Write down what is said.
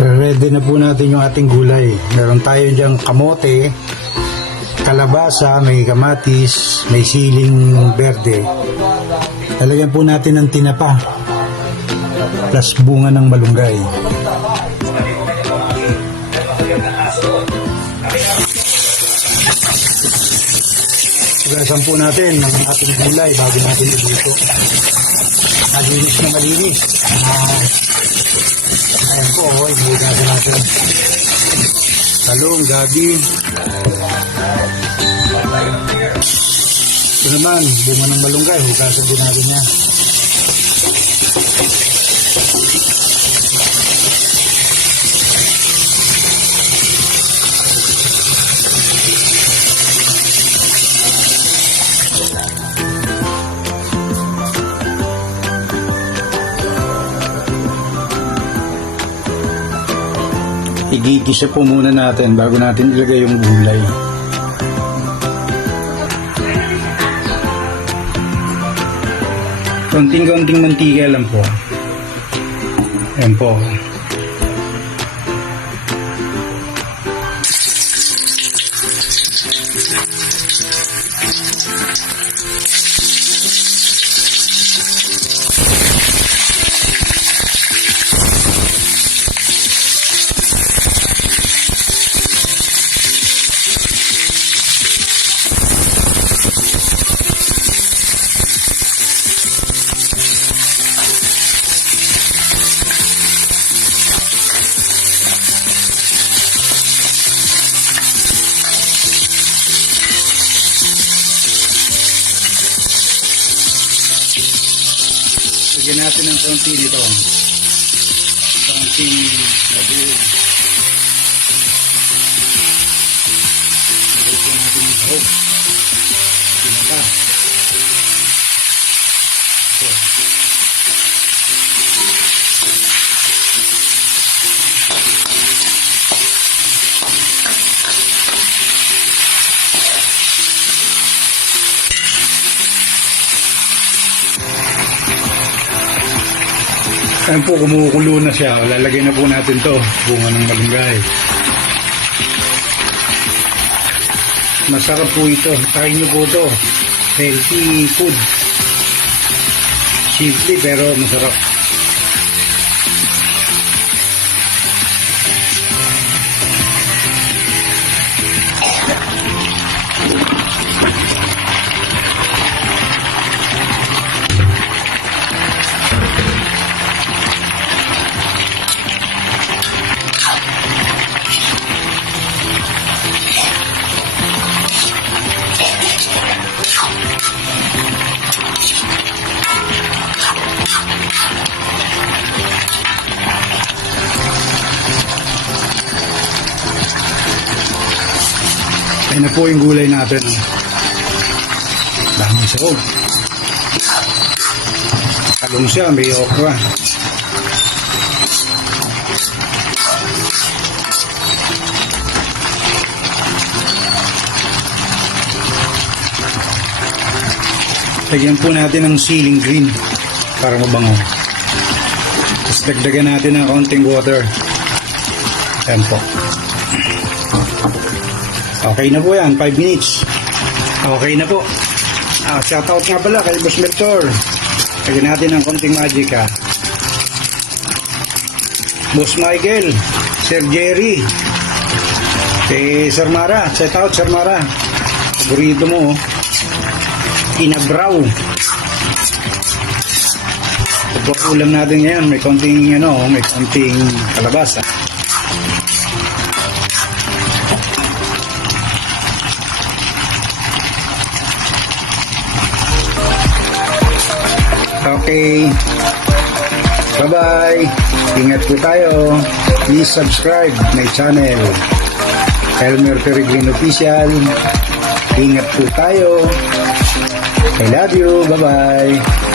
Ready na po natin yung ating gulay. Meron tayo diyang kamote, kalabasa, may kamatis, may siling berde. Lalagyan po natin ng tinapa plus bunga ng malunggay. Hugasan po natin ang ating gulay bago natin iluto. Malinis na malinis. Ayan po, hugasan natin. Talong, gabi. Ito naman, bunga ng malunggay. Hugasan din natin yan. Igigisa po muna natin bago natin ilagay yung gulay. Konting-konting mantika lang po. Ayan po. Lagyan natin ng konti nito. Konting babuo. Lagyan natin ng sahog. Pinata. Ito. Ayan po, kumukulo na siya. Lalagay na po natin to, bunga ng malunggay. Masarap po ito. Try nyo po ito. Healthy food. Simple pero masarap. Ayan na po yung gulay natin. Dami sahog. Talong siya, may okra. Lagyan po natin ng siling green para mabango. Tapos dagdagan natin ng konting water. Ayan po. Okay na po yan, 5 minutes. Okay na po. Shoutout nga pala kay Boss Melchor. Lagyan natin ng konting magic ha. Boss Michael, Sir Jerry, Sir Mara. Shoutout Sir Mara. Paborito mo. Inabraw. Pagpakulam natin ngayon, may konting kalabasa. Okay. Bye-bye. Ingat po tayo. Please subscribe my channel. Elmer Peregrino Official. Ingat po tayo. I love you. Bye-bye.